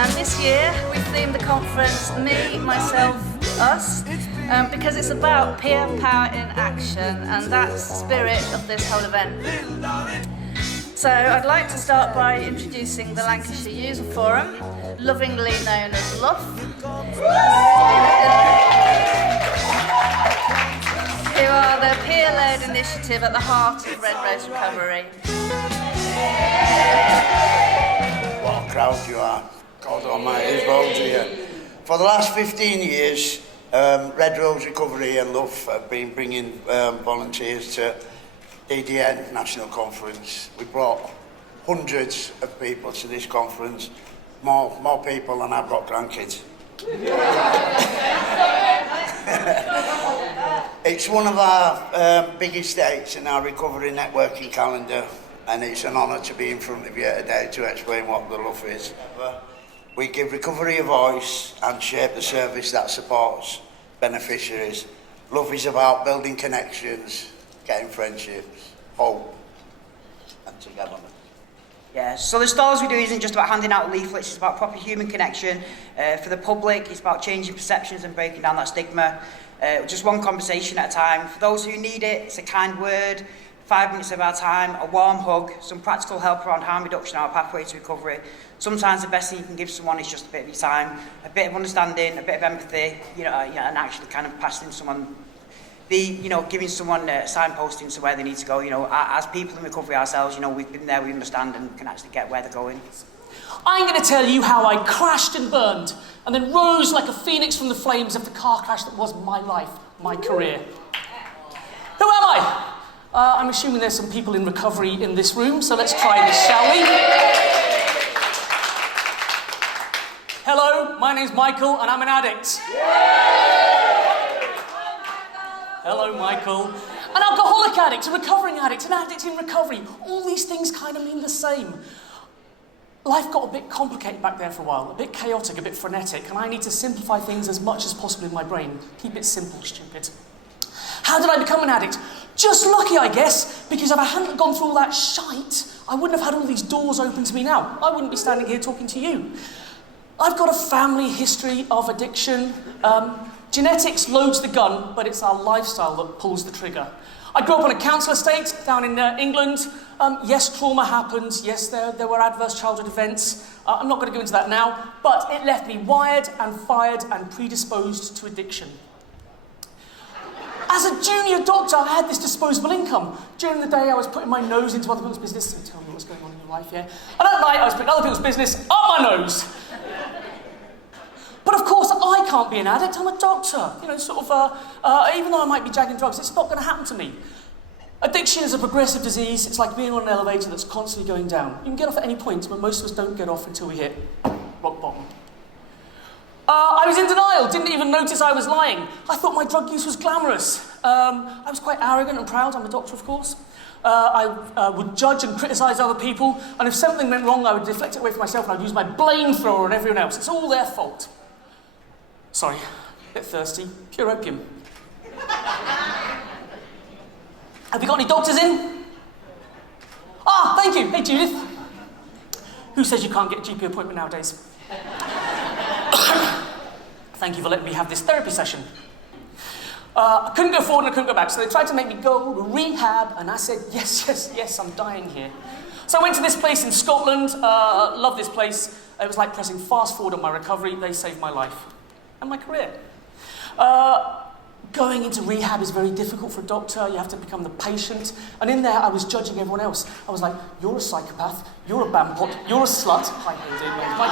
And this year we've themed the conference Me, Myself, Us, because it's about peer power in action, and that's the spirit of this whole event. So I'd like to start by introducing the Lancashire User Forum, lovingly known as LUF, who are the peer-led initiative at the heart of Red Rose recovery. What a crowd you are. God almighty, who's rolled here. For the last 15 years, Red Rose Recovery and LUF have been bringing volunteers to DDN National Conference. We brought hundreds of people to this conference, more people than I've got grandkids. It's one of our biggest dates in our recovery networking calendar, and it's an honour to be in front of you today to explain what the LUF is. We give recovery a voice and shape the service that supports beneficiaries. LUF is about building connections, getting friendships, hope, and togetherness. Yeah, so the stalls we do isn't just about handing out leaflets, it's about proper human connection for the public. It's about changing perceptions and breaking down that stigma. Just one conversation at a time. For those who need it, it's a kind word, 5 minutes of our time, a warm hug, some practical help around harm reduction, our pathway to recovery. Sometimes the best thing you can give someone is just a bit of your time, a bit of understanding, a bit of empathy, and actually kind of passing someone, giving someone signposting to where they need to go. As people in recovery ourselves, we've been there, we understand and can actually get where they're going. I'm going to tell you how I crashed and burned, and then rose like a phoenix from the flames of the car crash that was my life, my career. Who am I? I'm assuming there's some people in recovery in this room, so let's try this, shall we? Hello, my name's Michael, and I'm an addict. Hello, Michael. An alcoholic addict, a recovering addict, an addict in recovery. All these things kind of mean the same. Life got a bit complicated back there for a while, a bit chaotic, a bit frenetic, and I need to simplify things as much as possible in my brain. Keep it simple, stupid. How did I become an addict? Just lucky, I guess, because if I hadn't gone through all that shite, I wouldn't have had all these doors open to me now. I wouldn't be standing here talking to you. I've got a family history of addiction. Genetics loads the gun, but it's our lifestyle that pulls the trigger. I grew up on a council estate down in England. Yes, trauma happens. Yes, there were adverse childhood events. I'm not going to go into that now, but it left me wired and fired and predisposed to addiction. As a junior doctor, I had this disposable income. During the day, I was putting my nose into other people's business. So tell me what's going on in your life, yeah? And at night, I was putting other people's business up my nose. But of course, I can't be an addict, I'm a doctor. Even though I might be jagging drugs, it's not going to happen to me. Addiction is a progressive disease. It's like being on an elevator that's constantly going down. You can get off at any point, but most of us don't get off until we hit rock bottom. I was in denial, didn't even notice I was lying. I thought my drug use was glamorous. I was quite arrogant and proud. I'm a doctor, of course. I would judge and criticise other people, and if something went wrong, I would deflect it away from myself and I'd use my flamethrower on everyone else. It's all their fault. Sorry, a bit thirsty. Pure opium. Have we got any doctors in? Ah, thank you. Hey, Judith. Who says you can't get a GP appointment nowadays? Thank you for letting me have this therapy session. I couldn't go forward and I couldn't go back, so they tried to make me go to rehab, and I said, yes, I'm dying here. So I went to this place in Scotland. Love this place. It was like pressing fast forward on my recovery. They saved my life and my career. Going into rehab is very difficult for a doctor. You have to become the patient. And in there, I was judging everyone else. I was like, you're a psychopath, you're a bampot, you're a slut. Hi, how you doing, mate?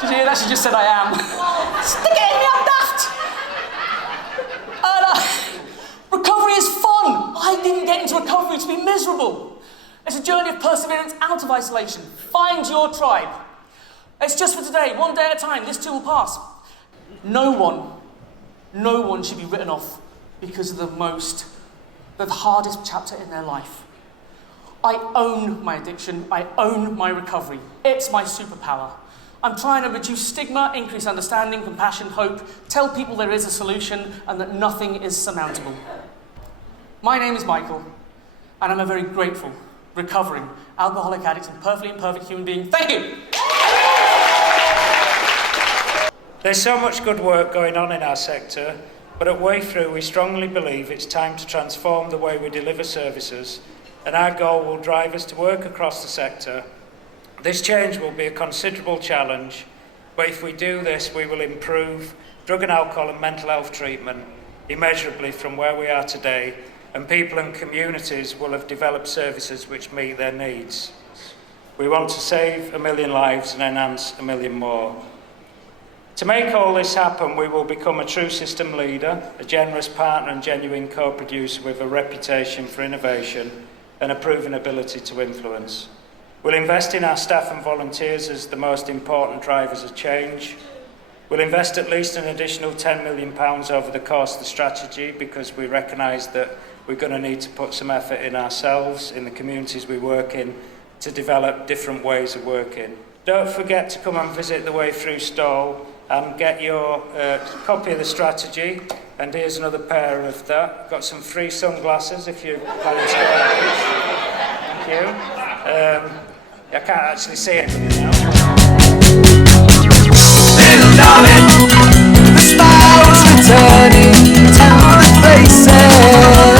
Did you hear that? She just said I am. Stick it in me, I'm daft! And, recovery is fun. I didn't get into recovery to be miserable. It's a journey of perseverance out of isolation. Find your tribe. It's just for today, one day at a time. This too will pass. No one should be written off because of the hardest chapter in their life. I own my addiction. I own my recovery. It's my superpower. I'm trying to reduce stigma, increase understanding, compassion, hope, tell people there is a solution and that nothing is surmountable. My name is Michael, and I'm a very grateful recovering alcoholic addicts and perfectly imperfect human being. Thank you! There's so much good work going on in our sector, but at Way Through we strongly believe it's time to transform the way we deliver services, and our goal will drive us to work across the sector. This change will be a considerable challenge, but if we do this, we will improve drug and alcohol and mental health treatment immeasurably from where we are today, and people and communities will have developed services which meet their needs. We want to save 1 million lives and enhance 1 million more. To make all this happen, we will become a true system leader, a generous partner and genuine co-producer with a reputation for innovation and a proven ability to influence. We'll invest in our staff and volunteers as the most important drivers of change. We'll invest at least an additional £10 million over the course of the strategy, because we recognise that we're going to need to put some effort in ourselves, in the communities we work in, to develop different ways of working. Don't forget to come and visit the Way Through stall and get your copy of the strategy. And here's another pair of that. Got some free sunglasses if you're planning to go out. Thank you. I can't actually see anything now. Little darling, the smiles returning to the faces.